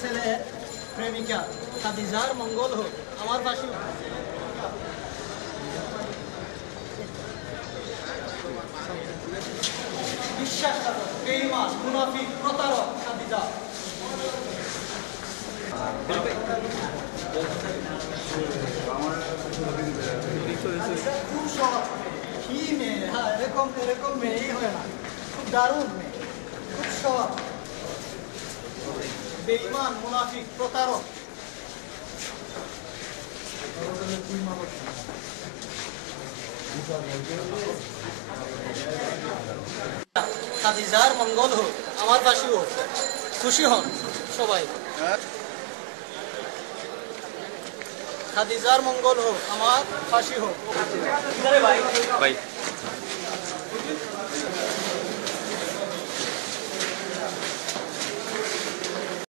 ছেলে প্রেমিকা খাদিজার মঙ্গল হোক, আমার ফাঁসি হোক। বিশ্বাসঘাতক, বেঈমান, মুনাফিক, প্রতারক খাদিজা। খুব সহজ, কি মেয়ে, হ্যাঁ এরকম এরকম মেয়েই হয় না, খুব দারুণ মেয়ে, খুব সহজ। বেঈমান, মুনাফিক, প্রতারক। খাদিজার মঙ্গল হোক, আমার ফাঁসি হোক, খুশি হন সবাই। খাদিজার মঙ্গল হোক, আমার ফাঁসি হোক। ভাই